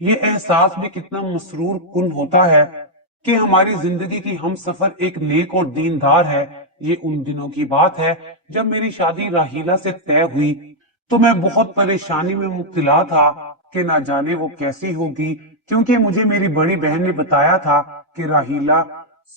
یہ احساس بھی کتنا مسرور کن ہوتا ہے کہ ہماری زندگی کی ہم سفر ایک نیک اور دیندار ہے۔ یہ ان دنوں کی بات ہے جب میری شادی راہیلہ سے طے ہوئی تو میں بہت پریشانی میں مبتلا تھا کہ نہ جانے وہ کیسی ہوگی، کیونکہ مجھے میری بڑی بہن نے بتایا تھا کہ راہیلہ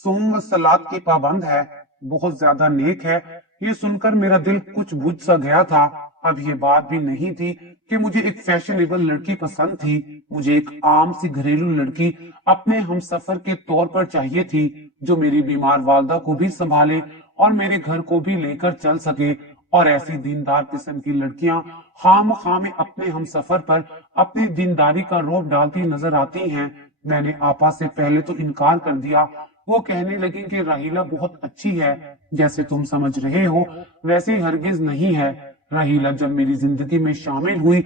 صوم و صلات کی پابند ہے، بہت زیادہ نیک ہے۔ یہ سن کر میرا دل کچھ بجھ سا گیا تھا۔ اب یہ بات بھی نہیں تھی کہ مجھے ایک فیشنیبل لڑکی پسند تھی، مجھے ایک عام سی گھریلو لڑکی اپنے ہم سفر کے طور پر چاہیے تھی، جو میری بیمار والدہ کو بھی سنبھالے اور میرے گھر کو بھی لے کر چل سکے۔ اور ایسی دیندار قسم کی لڑکیاں خام خواہ میں اپنے ہم سفر پر اپنی دینداری کا روب ڈالتی نظر آتی ہیں۔ میں نے آپا سے پہلے تو انکار کر دیا۔ وہ کہنے لگی کہ راہیلہ بہت اچھی ہے، جیسے تم سمجھ رہے ہو ویسے ہرگز نہیں ہے۔ راہیلہ جب میری زندگی میں شامل ہوئی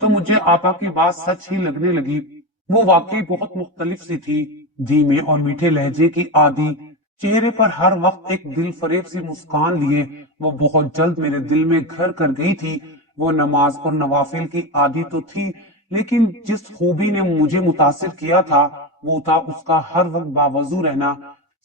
تو مجھے آپا کی بات سچ ہی لگنے لگی۔ وہ واقعی بہت مختلف سی تھی، دھیمے اور میٹھے لہجے کی عادی، چہرے پر ہر وقت ایک دل فریب سی مسکان لیے وہ بہت جلد میرے دل میں گھر کر گئی تھی۔ وہ نماز اور نوافل کی عادی تو تھی، لیکن جس خوبی نے مجھے متاثر کیا تھا وہ تھا اس کا ہر وقت باوضو رہنا۔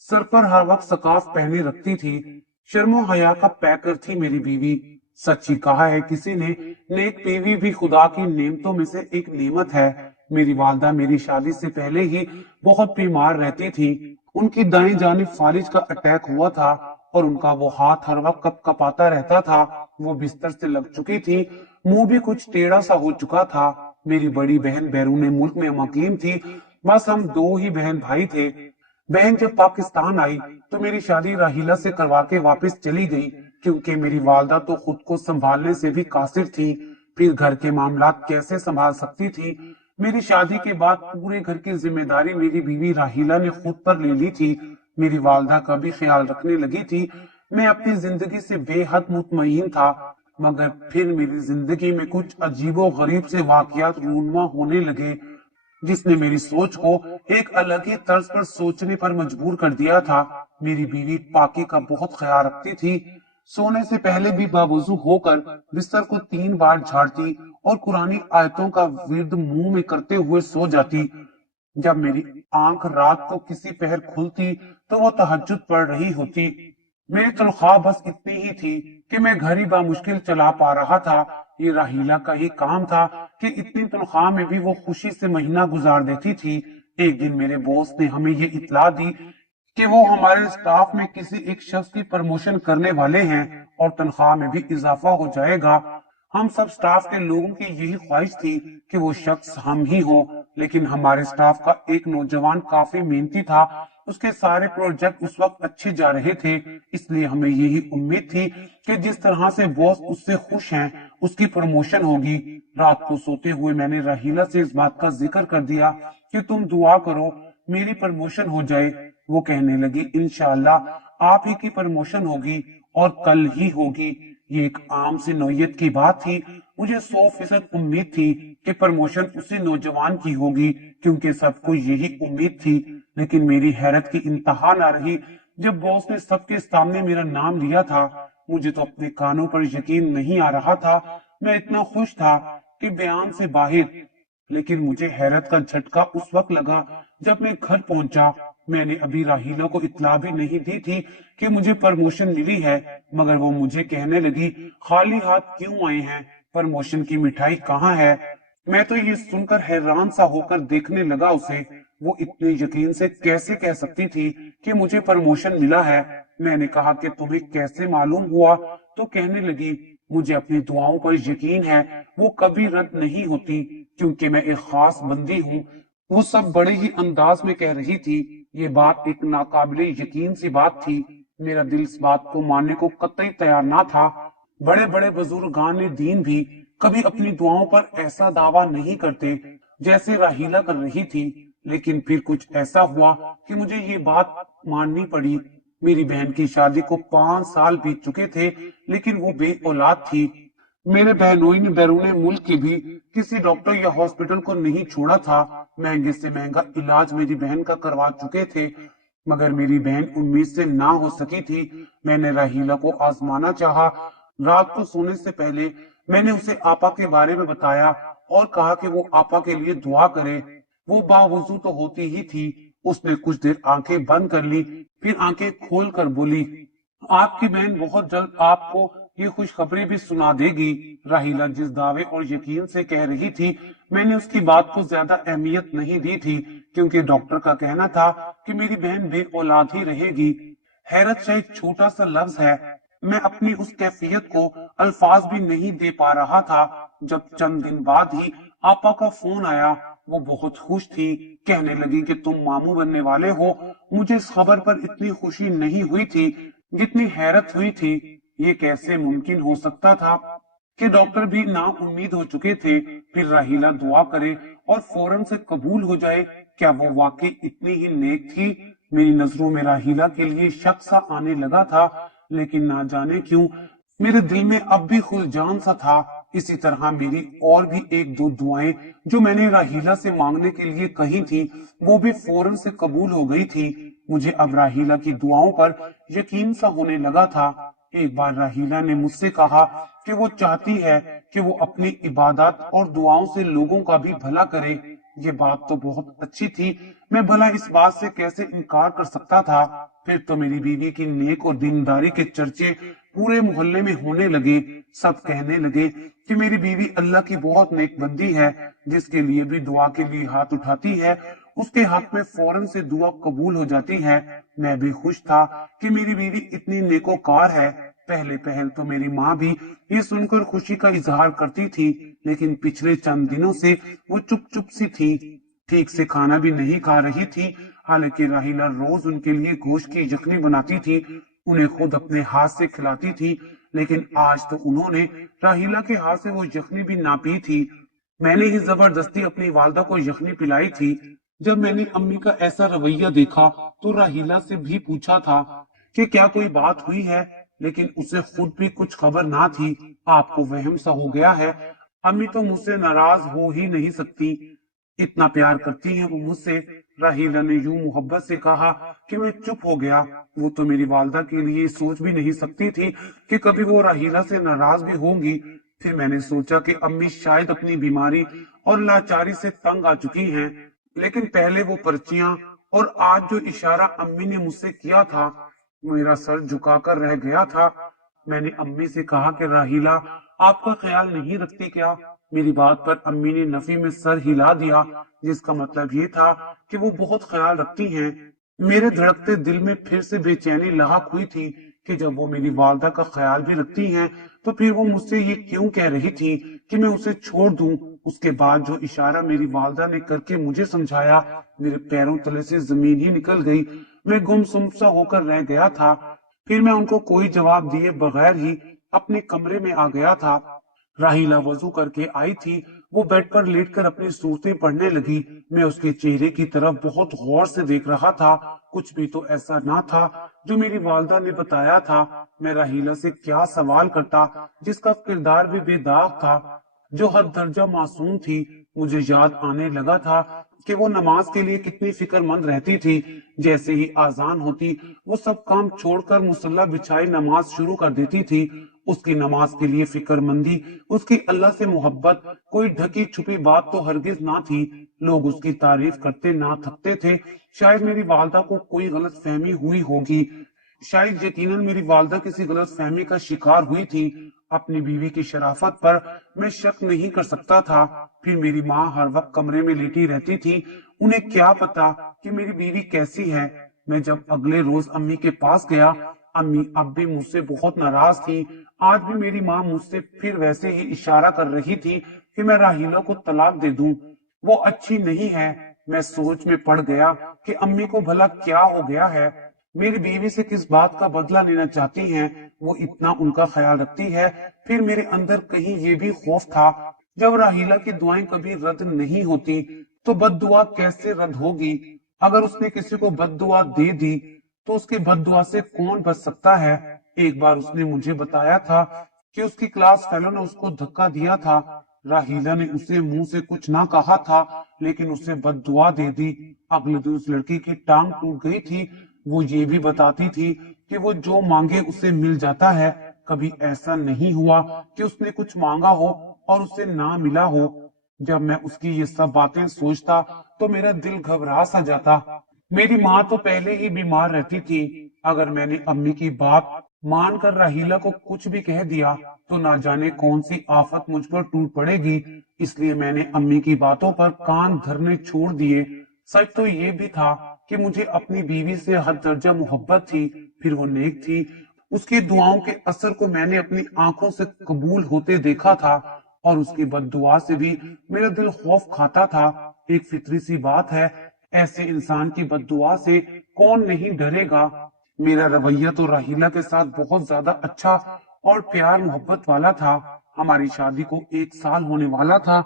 سر پر ہر وقت سکاف پہنے رکھتی تھی، شرم و حیا کا پیکر تھی میری بیوی۔ سچی کہا ہے کسی نے، نیک بیوی بھی خدا کی نعمتوں میں سے ایک نعمت ہے۔ میری والدہ میری شادی سے پہلے ہی بہت بیمار رہتی تھی، ان کی دائیں جانب فالج کا اٹیک ہوا تھا اور ان کا وہ ہاتھ ہر وقت کپ کپاتا رہتا تھا۔ وہ بستر سے لگ چکی تھی، منہ بھی کچھ ٹیڑھا سا ہو چکا تھا۔ میری بڑی بہن بیرون ملک میں مقیم تھی، بس ہم دو ہی بہن بھائی تھے۔ بہن جب پاکستان آئی تو میری شادی راہیلہ سے کروا کے واپس چلی گئی، کیونکہ میری والدہ تو خود کو سنبھالنے سے بھی قاصر تھی، پھر گھر کے معاملات کیسے سنبھال سکتی تھی۔ میری شادی کے بعد پورے گھر کی ذمہ داری میری بیوی راہیلہ نے خود پر لے لی تھی، میری والدہ کا بھی خیال رکھنے لگی تھی۔ میں اپنی زندگی سے بے حد مطمئن تھا، مگر پھر میری زندگی میں کچھ عجیب و غریب سے واقعات رونما ہونے لگے، جس نے میری سوچ کو ایک الگ ہی طرز پر سوچنے پر مجبور کر دیا تھا۔ میری بیوی پاکی کا بہت خیال رکھتی تھی، سونے سے پہلے بھی باوضو ہو کر بستر کو 3 بار جھاڑتی اور قرآنی آیتوں کا ورد منہ میں کرتے ہوئے سو جاتی۔ جب میری آنکھ رات کو کسی پہر کھلتی تو وہ تہجد پڑھ رہی ہوتی۔ میری تنخواہ بس اتنی ہی تھی کہ میں گھر ہی بامشکل چلا پا رہا تھا۔ یہ راہیلہ کا ہی کام تھا کہ اتنی تنخواہ میں بھی وہ خوشی سے مہینہ گزار دیتی تھی۔ ایک دن میرے باس نے ہمیں یہ اطلاع دی کہ وہ ہمارے اسٹاف میں کسی ایک شخص کی پروموشن کرنے والے ہیں اور تنخواہ میں بھی اضافہ ہو جائے گا۔ ہم سب اسٹاف کے لوگوں کی یہی خواہش تھی کہ وہ شخص ہم ہی ہوں، لیکن ہمارے اسٹاف کا ایک نوجوان کافی محنتی تھا، اس کے سارے پروجیکٹ اس وقت اچھے جا رہے تھے، اس لیے ہمیں یہی امید تھی کہ جس طرح سے باس اس سے خوش ہیں اس کی پروموشن ہوگی۔ رات کو سوتے ہوئے میں نے راہیلہ سے اس بات کا ذکر کر دیا کہ تم دعا کرو میری پروموشن ہو جائے۔ وہ کہنے لگی انشاءاللہ آپ ہی کی پروموشن ہوگی اور کل ہی ہوگی۔ یہ ایک عام سی نوعیت کی بات تھی، مجھے 100% امید تھی کہ پروموشن اسی نوجوان کی ہوگی، کیونکہ سب کو یہی امید تھی۔ لیکن میری حیرت کی انتہا نہ رہی جب باس نے سب کے سامنے میرا نام لیا تھا۔ مجھے تو اپنے کانوں پر یقین نہیں آ رہا تھا، میں اتنا خوش تھا کہ بیان سے باہر۔ لیکن مجھے حیرت کا جھٹکا اس وقت لگا جب میں گھر پہنچا۔ میں نے ابھی راہیلہ کو اطلاع بھی نہیں دی تھی کہ مجھے پروموشن ملی ہے، مگر وہ مجھے کہنے لگی خالی ہاتھ کیوں آئے ہیں، پروموشن کی مٹھائی کہاں ہے؟ میں تو یہ سن کر حیران سا ہو کر دیکھنے لگا اسے، وہ اتنے یقین سے کیسے کہہ سکتی تھی کہ مجھے پروموشن ملا ہے؟ میں نے کہا کہ تمہیں کیسے معلوم ہوا؟ تو کہنے لگی مجھے اپنی دعاؤں پر یقین ہے، وہ کبھی رد نہیں ہوتی، کیونکہ میں ایک خاص بندی ہوں۔ وہ سب بڑے ہی انداز میں کہہ رہی تھی، یہ بات ایک ناقابل یقین سی بات تھی۔ میرا دل اس بات کو ماننے کو قطعی تیار نہ تھا۔ بڑے بڑے بزرگان دین بھی کبھی اپنی دعاؤں پر ایسا دعویٰ نہیں کرتے جیسے راہیلہ کر رہی تھی، لیکن پھر کچھ ایسا ہوا کہ مجھے یہ بات ماننی پڑی۔ میری بہن کی شادی کو 5 سال بیت چکے تھے، لیکن وہ بے اولاد تھی۔ میرے بہنوئی نے بیرون ملک کے بھی کسی ڈاکٹر یا ہاسپٹل کو نہیں چھوڑا تھا، مہنگے سے مہنگا علاج میری بہن کا کروا چکے تھے، مگر میری بہن امید سے نہ ہو سکی تھی۔ میں نے راہیلہ کو آزمانا چاہا۔ رات کو سونے سے پہلے میں نے اسے آپا کے بارے میں بتایا اور کہا کہ وہ آپا کے لیے دعا کرے۔ وہ باوضو تو ہوتی ہی تھی، اس نے کچھ دیر آنکھیں بند کر لی، پھر آنکھیں کھول کر بولی، آپ کی بہن بہت جلد آپ کو یہ خوشخبری بھی سنا دے گی۔ راہیلہ جس دعوے اور یقین سے کہہ رہی تھی، میں نے اس کی بات کو زیادہ اہمیت نہیں دی تھی، کیونکہ ڈاکٹر کا کہنا تھا کہ میری بہن بے اولاد ہی رہے گی۔ حیرت شاید چھوٹا سا لفظ ہے، میں اپنی اس کیفیت کو الفاظ بھی نہیں دے پا رہا تھا جب چند دن بعد ہی آپا کا فون آیا۔ وہ بہت خوش تھی، کہنے لگی کہ تم ماموں بننے والے ہو۔ مجھے اس خبر پر اتنی خوشی نہیں ہوئی تھی جتنی حیرت ہوئی تھی۔ یہ کیسے ممکن ہو سکتا تھا کہ ڈاکٹر بھی نا امید ہو چکے تھے، پھر راہیلہ دعا کرے اور فوراً سے قبول ہو جائے؟ کیا وہ واقعی اتنی ہی نیک تھی؟ میری نظروں میں راہیلہ کے لیے شک سا آنے لگا تھا، لیکن نہ جانے کیوں میرے دل میں اب بھی خلجان سا تھا۔ اسی طرح میری اور بھی ایک دو دعائیں جو میں نے راہیلہ سے مانگنے کے لیے کہی تھی، وہ بھی فوراً سے قبول ہو گئی تھی۔ مجھے اب راہیلہ کی دعاؤں پر یقین سا ہونے لگا تھا۔ ایک بار راہیلہ نے مجھ سے کہا کہ وہ چاہتی ہے کہ وہ اپنی عبادات اور دعاؤں سے لوگوں کا بھی بھلا کرے۔ یہ بات تو بہت اچھی تھی، میں بھلا اس بات سے کیسے انکار کر سکتا تھا؟ پھر تو میری بیوی کی نیک اور دینداری کے چرچے پورے محلے میں ہونے لگے۔ سب کہنے لگے کہ میری بیوی اللہ کی بہت نیک بندی ہے، جس کے لیے بھی دعا کے لیے ہاتھ اٹھاتی ہے اس کے حق میں فوراً سے دعا قبول ہو جاتی ہے۔ میں بھی خوش تھا کہ میری بیوی اتنی نیکوکار ہے۔ پہلے پہل تو میری ماں بھی یہ سن کر خوشی کا اظہار کرتی تھی، لیکن پچھلے چند دنوں سے وہ چپ چپ سی تھی، ٹھیک سے کھانا بھی نہیں کھا رہی تھی۔ حالانکہ راہیلہ روز ان کے لیے گوشت کی یخنی بناتی تھی، انہیں خود اپنے ہاتھ سے کھلاتی تھی، لیکن آج تو انہوں نے راہیلہ کے ہاتھ سے وہ یخنی بھی نہ پی تھی۔ میں نے ہی زبردستی اپنی والدہ کو یخنی پلائی تھی۔ جب میں نے امی کا ایسا رویہ دیکھا تو راہیلہ سے بھی پوچھا تھا کہ کیا کوئی بات ہوئی ہے، لیکن اسے خود بھی کچھ خبر نہ تھی۔ آپ کو وہم سا ہو گیا ہے، امی تو مجھ سے ناراض ہو ہی نہیں سکتی، اتنا پیار کرتی ہیں وہ مجھ سے۔ راہیلہ نے یوں محبت سے کہا کہ میں چپ ہو گیا۔ وہ تو میری والدہ کے لیے سوچ بھی نہیں سکتی تھی کہ کبھی وہ راہیلہ سے ناراض بھی ہوں گی۔ پھر میں نے سوچا کہ امی شاید اپنی بیماری اور لاچاری سے تنگ آ چکی ہیں، لیکن پہلے وہ پرچیاں اور آج جو اشارہ امی نے مجھ سے کیا تھا، میرا سر جھکا کر رہ گیا تھا۔ میں نے امی سے کہا کہ راہیلہ آپ کا خیال نہیں رکھتی کیا؟ میری بات پر امی نے نفی میں سر ہلا دیا، جس کا مطلب یہ تھا کہ وہ بہت خیال رکھتی ہیں۔ میرے دھڑکتے دل میں پھر سے بے چینی لاحق ہوئی تھی کہ جب وہ میری والدہ کا خیال بھی رکھتی ہیں تو پھر وہ مجھ سے یہ کیوں کہہ رہی تھی کہ میں اسے چھوڑ دوں؟ اس کے بعد جو اشارہ میری والدہ نے کر کے مجھے سمجھایا، میرے پیروں تلے سے زمین ہی نکل گئی۔ میں گم سم سا ہو کر رہ گیا تھا۔ پھر میں ان کو کوئی جواب دیے بغیر ہی اپنے کمرے میں آ گیا تھا۔ راہیلہ وضو کر کے آئی تھی، وہ بیڈ پر لیٹ کر اپنی صورتیں پڑھنے لگی۔ میں اس کے چہرے کی طرف بہت غور سے دیکھ رہا تھا، کچھ بھی تو ایسا نہ تھا جو میری والدہ نے بتایا تھا۔ میں راہیلہ سے کیا سوال کرتا جس کا کردار بھی بے داغ تھا، جو حد درجہ معصوم تھی؟ مجھے یاد آنے لگا تھا کہ وہ نماز کے لیے کتنی فکر مند رہتی تھی۔ جیسے ہی آذان ہوتی وہ سب کام چھوڑ کر مصلی بچھائی نماز شروع کر دیتی تھی۔ اس کی نماز کے لیے فکر مندی، اس کی اللہ سے محبت کوئی ڈھکی چھپی بات تو ہرگز نہ تھی۔ لوگ اس کی تعریف کرتے نہ تھکتے تھے۔ شاید میری والدہ کو کوئی غلط فہمی ہوئی ہوگی، شاید یقیناً میری والدہ کسی غلط فہمی کا شکار ہوئی تھی۔ اپنی بیوی کی شرافت پر میں شک نہیں کر سکتا تھا۔ پھر میری ماں ہر وقت کمرے میں لیٹی رہتی تھی، انہیں کیا پتا کہ میری بیوی کیسی ہے۔ میں جب اگلے روز امی کے پاس گیا، امی اب بھی مجھ سے بہت ناراض تھی۔ آج بھی میری ماں مجھ سے پھر ویسے ہی اشارہ کر رہی تھی کہ میں راہیلہ کو طلاق دے دوں، وہ اچھی نہیں ہے۔ میں سوچ میں پڑ گیا کہ امی کو بھلا کیا ہو گیا ہے، میری بیوی سے کس بات کا بدلہ لینا چاہتی ہیں، وہ اتنا ان کا خیال رکھتی ہے۔ پھر میرے اندر کہیں یہ بھی خوف تھا، جب راہیلہ کی دعائیں کبھی رد نہیں ہوتی تو بد دعا کیسے رد ہوگی؟ اگر اس نے کسی کو بد دعا دے دی تو اس کے بد دعا سے کون بچ سکتا ہے؟ ایک بار اس نے مجھے بتایا تھا کہ اس کی کلاس فیلو نے اس کو دھکا دیا تھا۔ راہیلہ نے اسے منہ سے کچھ نہ کہا تھا، لیکن اسے بد دعا دے دی۔ اگلے دن اس لڑکی کی ٹانگ ٹوٹ گئی تھی۔ وہ یہ بھی بتاتی تھی کہ وہ جو مانگے اسے مل جاتا ہے، کبھی ایسا نہیں ہوا کہ اس نے کچھ مانگا ہو اور اسے نہ ملا ہو۔ جب میں اس کی یہ سب باتیں سوچتا تو میرا دل گھبرا سا جاتا۔ میری ماں تو پہلے ہی بیمار رہتی تھی، اگر میں نے امی کی بات مان کر راہیلہ کو کچھ بھی کہہ دیا تو نہ جانے کون سی آفت مجھ پر ٹوٹ پڑے گی، اس لیے میں نے امی کی باتوں پر کان دھرنے چھوڑ دیے۔ سچ تو یہ بھی تھا کہ مجھے اپنی بیوی سے حد درجہ محبت تھی، پھر وہ نیک تھی، اس کی دعاؤں کے اثر کو میں نے اپنی آنکھوں سے قبول ہوتے دیکھا تھا، اور اس کی بد دعا سے بھی میرا دل خوف کھاتا تھا۔ ایک فطری سی بات ہے، ایسے انسان کی بد دعا سے کون نہیں ڈرے گا۔ میرا رویہ تو راہیلہ کے ساتھ بہت زیادہ اچھا اور پیار محبت والا تھا۔ ہماری شادی کو 1 سال ہونے والا تھا۔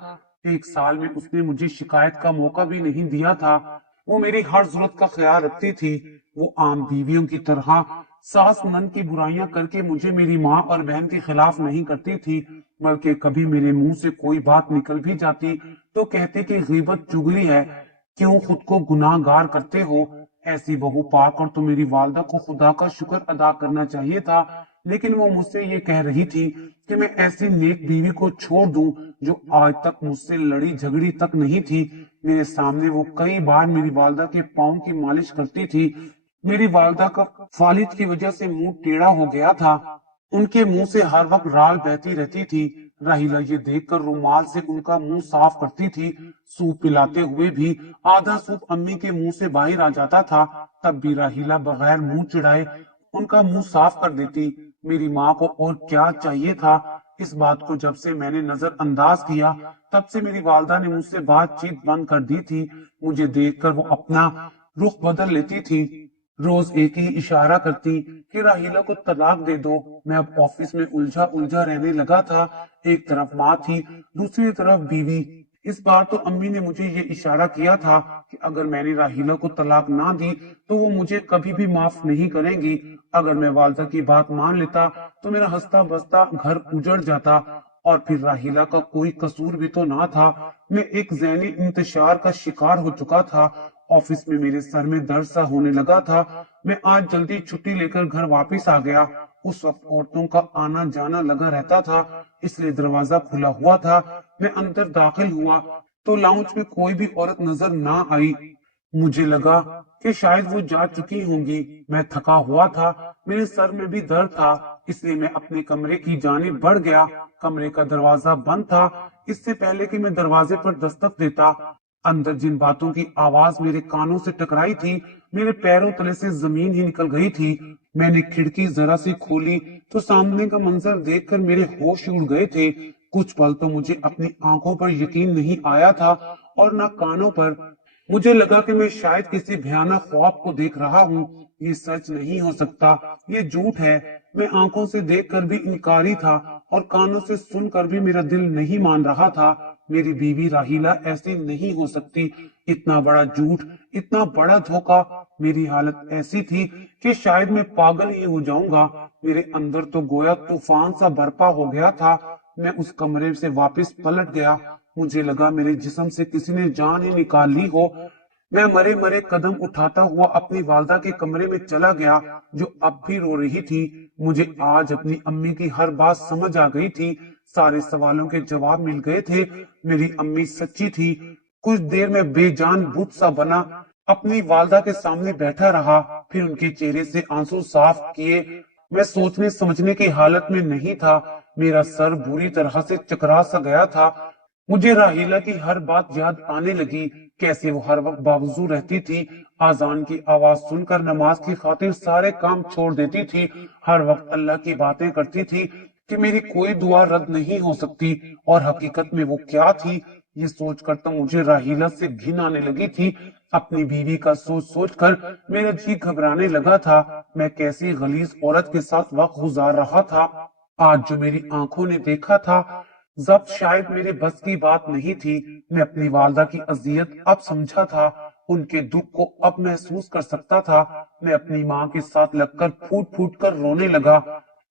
1 سال میں اس نے مجھے شکایت کا موقع بھی نہیں دیا تھا۔ وہ میری ہر ضرورت کا خیال رکھتی تھی۔ وہ عام بیویوں کی طرح ساس نند کی برائیاں کر کے مجھے میری ماں اور بہن کے خلاف نہیں کرتی تھی، بلکہ کبھی میرے منہ سے کوئی بات نکل بھی جاتی تو کہتے کہ غیبت چگلی ہے، کیوں خود کو گناہ گار کرتے ہو۔ ایسی بہو پا کر تو میری والدہ کو خدا کا شکر ادا کرنا چاہیے تھا، لیکن وہ مجھ سے یہ کہہ رہی تھی کہ میں ایسی نیک بیوی کو چھوڑ دوں جو آج تک مجھ سے لڑی جھگڑی تک نہیں تھی۔ میرے سامنے وہ کئی بار میری والدہ کے پاؤں کی مالش کرتی تھی۔ میری والدہ کا والد کی وجہ سے منہ ٹیڑھا ہو گیا تھا، ان کے منہ سے ہر وقت رال بہتی رہتی تھی۔ راہیلہ یہ دیکھ کر رومال سے ان کا منہ صاف کرتی تھی۔ سوپ پلاتے ہوئے بھی آدھا سوپ امی کے منہ سے باہر آ جاتا تھا، تب بھی راہیلہ بغیر منہ چڑھائے ان کا منہ صاف کر دیتی۔ میری ماں کو اور کیا چاہیے تھا؟ اس بات کو جب سے میں نے نظر انداز کیا تب سے میری والدہ نے مجھ سے بات چیت بند کر دی تھی۔ مجھے دیکھ کر وہ اپنا رخ بدل لیتی تھی، روز ایک ہی اشارہ کرتی کہ راہیلہ کو طلاق دے دو۔ میں اب آفس میں الجھا رہنے لگا تھا، ایک طرف ماں تھی، دوسری طرف بیوی۔ اس بار تو امی نے مجھے یہ اشارہ کیا تھا کہ اگر میں نے راہیلہ کو طلاق نہ دی تو وہ مجھے کبھی بھی معاف نہیں کریں گی۔ اگر میں والدہ کی بات مان لیتا تو میرا ہنستا بستا گھر اجڑ جاتا، اور پھر راہیلہ کا کوئی قصور بھی تو نہ تھا۔ میں ایک ذہنی انتشار کا شکار ہو چکا تھا۔ آفس میں میرے سر میں درد سا ہونے لگا تھا۔ میں آج جلدی چھٹی لے کر گھر واپس آ گیا۔ اس وقت عورتوں کا آنا جانا لگا رہتا تھا، اس لیے دروازہ کھلا ہوا تھا۔ میں اندر داخل ہوا تو لاؤنج میں کوئی بھی عورت نظر نہ آئی۔ مجھے لگا کہ شاید وہ جا چکی ہوں گی۔ میں تھکا ہوا تھا، میرے سر میں بھی درد تھا، اس لیے میں اپنے کمرے کی جانب بڑھ گیا۔ کمرے کا دروازہ بند تھا۔ اس سے پہلے کہ میں دروازے پر دستک دیتا، اندر جن باتوں کی آواز میرے کانوں سے ٹکرائی تھی، میرے پیروں تلے سے زمین ہی نکل گئی تھی۔ میں نے کھڑکی ذرا سی کھولی تو سامنے کا منظر دیکھ کر میرے ہوش اڑ گئے تھے۔ کچھ پل تو مجھے اپنی آنکھوں پر یقین نہیں آیا تھا اور نہ کانوں پر۔ مجھے لگا کہ میں شاید کسی بھیانک خواب کو دیکھ رہا ہوں۔ یہ سچ نہیں ہو سکتا، یہ جھوٹ ہے۔ میں آنکھوں سے دیکھ کر بھی انکاری تھا اور کانوں سے سن کر بھی میرا دل نہیں مان رہا تھا۔ میری بیوی راہیلہ ایسی نہیں ہو سکتی، اتنا بڑا جھوٹ، اتنا بڑا دھوکا۔ میری حالت ایسی تھی کہ شاید میں پاگل ہی ہو جاؤں گا۔ میرے اندر تو گویا طوفان سا برپا ہو گیا تھا۔ میں اس کمرے سے واپس پلٹ گیا۔ مجھے لگا میرے جسم سے کسی نے جان ہی نکال لی ہو۔ میں مرے مرے قدم اٹھاتا ہوا اپنی والدہ کے کمرے میں چلا گیا، جو اب بھی رو رہی تھی۔ مجھے آج اپنی امی کی ہر بات سمجھ آ گئی تھی، سارے سوالوں کے جواب مل گئے تھے۔ میری امی سچی تھی۔ کچھ دیر میں بے جان بت سا بنا اپنی والدہ کے سامنے بیٹھا رہا، پھر ان کے چہرے سے آنسو صاف کیے۔ میں سوچنے سمجھنے کی حالت میں نہیں تھا، میرا سر بری طرح سے چکرا سا گیا تھا۔ مجھے راہیلہ کی ہر بات یاد آنے لگی، کیسے وہ ہر وقت باوضو رہتی تھی، آذان کی آواز سن کر نماز کی خاطر سارے کام چھوڑ دیتی تھی، ہر وقت اللہ کی باتیں کرتی تھی کہ میری کوئی دعا رد نہیں ہو سکتی، اور حقیقت میں وہ کیا تھی؟ یہ سوچ کر تو مجھے راہیلہ سے گھن آنے لگی تھی۔ اپنی بیوی کا سوچ سوچ کر میرا جی گھبرانے لگا تھا۔ میں کیسی غلیظ عورت کے ساتھ وقت گزار رہا تھا۔ آج جو میری آنکھوں نے دیکھا تھا، ضبط شاید میرے بس کی بات نہیں تھی۔ میں اپنی والدہ کی اذیت اب سمجھا تھا، ان کے دکھ کو اب محسوس کر سکتا تھا۔ میں اپنی ماں کے ساتھ لگ کر پھوٹ پھوٹ کر رونے لگا۔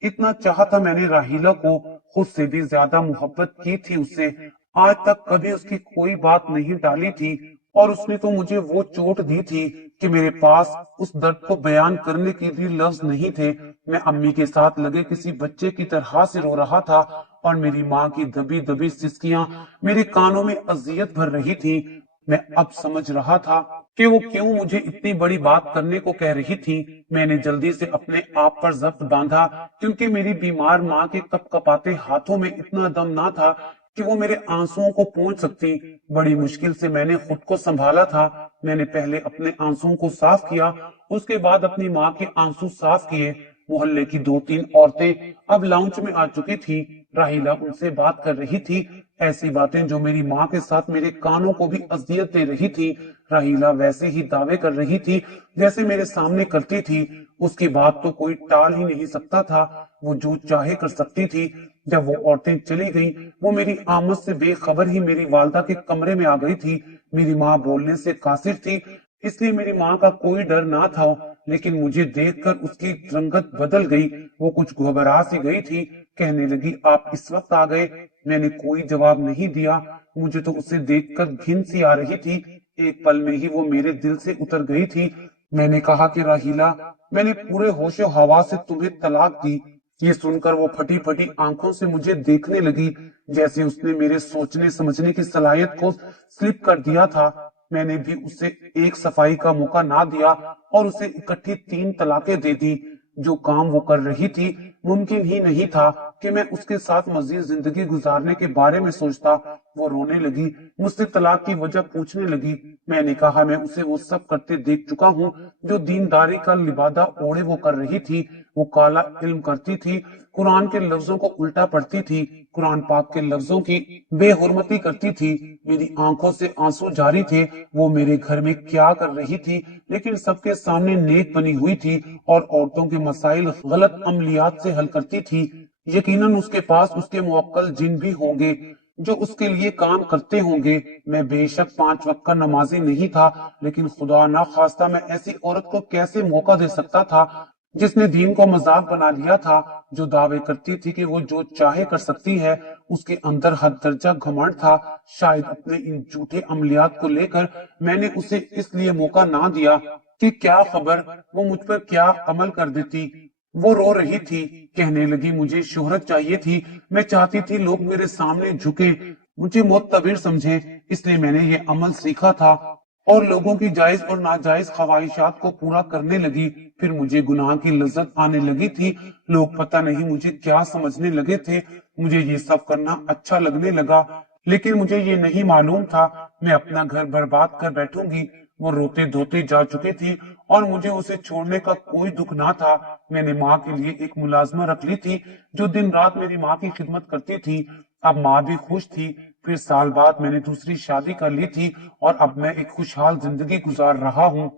اتنا چاہتا میں نے راہیلہ کو، خود سے بھی زیادہ محبت کی تھی اس سے۔ آج تک کبھی اس کی کوئی بات نہیں ٹالی تھی، اور اس نے تو مجھے وہ چوٹ دی تھی کہ میرے پاس اس درد کو بیان کرنے کے بھی لفظ نہیں تھے۔ میں امی کے ساتھ لگے کسی بچے کی طرح سے رو رہا تھا، اور میری ماں کی دبی دبی سسکیاں میرے کانوں میں اذیت بھر رہی تھی۔ میں اب سمجھ رہا تھا کہ وہ کیوں مجھے اتنی بڑی بات کرنے کو کہہ رہی تھی۔ میں نے جلدی سے اپنے آپ پر ضبط باندھا، کیونکہ میری بیمار ماں کے کپ کپاتے ہاتھوں میں اتنا دم نہ تھا کہ وہ میرے آنسوؤں کو پونچھ سکتی۔ بڑی مشکل سے میں نے خود کو سنبھالا تھا۔ میں نے پہلے اپنے آنسوؤں کو صاف کیا، اس کے بعد اپنی ماں کے آنسو صاف کیے۔ محلے کی 2-3 عورتیں اب لاؤنج میں آ چکی تھی۔ راہیلہ ان سے بات کر رہی تھی، ایسی باتیں جو میری ماں کے ساتھ میرے کانوں کو بھی اذیت دے رہی تھی۔ راہیلہ ویسے ہی دعوے کر رہی تھی جیسے میرے سامنے کرتی تھی۔ اس کی بات تو کوئی ٹال ہی نہیں سکتا تھا، وہ جو چاہے کر سکتی تھی۔ جب وہ عورتیں چلی گئیں، وہ میری آمد سے بے خبر ہی میری والدہ کے کمرے میں آ گئی تھی۔ میری ماں بولنے سے قاصر تھی، اس لیے میری ماں کا کوئی ڈر نہ تھا، لیکن مجھے دیکھ کر اس کی رنگت بدل گئی۔ وہ کچھ گھبرا سی گئی تھی، کہنے لگی آپ اس وقت آ گئے؟ میں نے کوئی جواب نہیں دیا، مجھے تو اسے دیکھ کر گھن سی آ رہی تھی۔ ایک پل میں ہی وہ میرے دل سے اتر گئی تھی۔ میں نے کہا کہ راہیلہ، میں نے پورے ہوش و حواس سے تمہیں طلاق دی۔ یہ سن کر وہ پھٹی پھٹی آنکھوں سے مجھے دیکھنے لگی، جیسے اس نے میرے سوچنے سمجھنے کی صلاحیت کو سلپ کر دیا تھا۔ میں نے بھی اسے ایک صفائی کا موقع نہ دیا اور اسے اکٹھی 3 طلاقیں دے دی۔ جو کام وہ کر رہی تھی ممکن ہی نہیں تھا کہ میں اس کے ساتھ مزید زندگی گزارنے کے بارے میں سوچتا۔ وہ رونے لگی، مجھ سے طلاق کی وجہ پوچھنے لگی۔ میں نے کہا میں اسے وہ سب کرتے دیکھ چکا ہوں جو دینداری کا لبادہ اوڑے وہ کر رہی تھی۔ وہ کالا علم کرتی تھی، قرآن کے لفظوں کو الٹا پڑھتی تھی، قرآن پاک کے لفظوں کی بے حرمتی کرتی تھی۔ میری آنکھوں سے آنسو جاری تھے۔ وہ میرے گھر میں کیا کر رہی تھی، لیکن سب کے سامنے نیک بنی ہوئی تھی اور عورتوں کے مسائل غلط عملیات سے حل کرتی تھی۔ یقیناً اس کے پاس اس کے موکل جن بھی ہوں گے جو اس کے لیے کام کرتے ہوں گے۔ میں بے شک 5 وقت کا نمازی نہیں تھا، لیکن خدا نہ خواستہ میں ایسی عورت کو کیسے موقع دے سکتا تھا جس نے دین کو مذاق بنا لیا تھا، جو دعوے کرتی تھی کہ وہ جو چاہے کر سکتی ہے۔ اس کے اندر حد درجہ گھمنڈ تھا۔ شاید اپنے ان جھوٹے عملیات کو لے کر میں نے اسے اس لیے موقع نہ دیا کہ کیا خبر وہ مجھ پر کیا عمل کر دیتی۔ وہ رو رہی تھی، کہنے لگی مجھے شہرت چاہیے تھی، میں چاہتی تھی لوگ میرے سامنے جھکیں، مجھے معتبر سمجھیں، اس لیے میں نے یہ عمل سیکھا تھا اور لوگوں کی جائز اور ناجائز خواہشات کو پورا کرنے لگی۔ پھر مجھے گناہ کی لذت آنے لگی تھی۔ لوگ پتہ نہیں مجھے کیا سمجھنے لگے تھے، مجھے یہ سب کرنا اچھا لگنے لگا، لیکن مجھے یہ نہیں معلوم تھا میں اپنا گھر برباد کر بیٹھوں گی۔ وہ روتے دھوتے جا چکی تھی اور مجھے اسے چھوڑنے کا کوئی دکھ نہ تھا۔ میں نے ماں کے لیے ایک ملازمہ رکھ لی تھی جو دن رات میری ماں کی خدمت کرتی تھی۔ اب ماں بھی خوش تھی۔ پھر سال بعد میں نے دوسری شادی کر لی تھی اور اب میں ایک خوشحال زندگی گزار رہا ہوں۔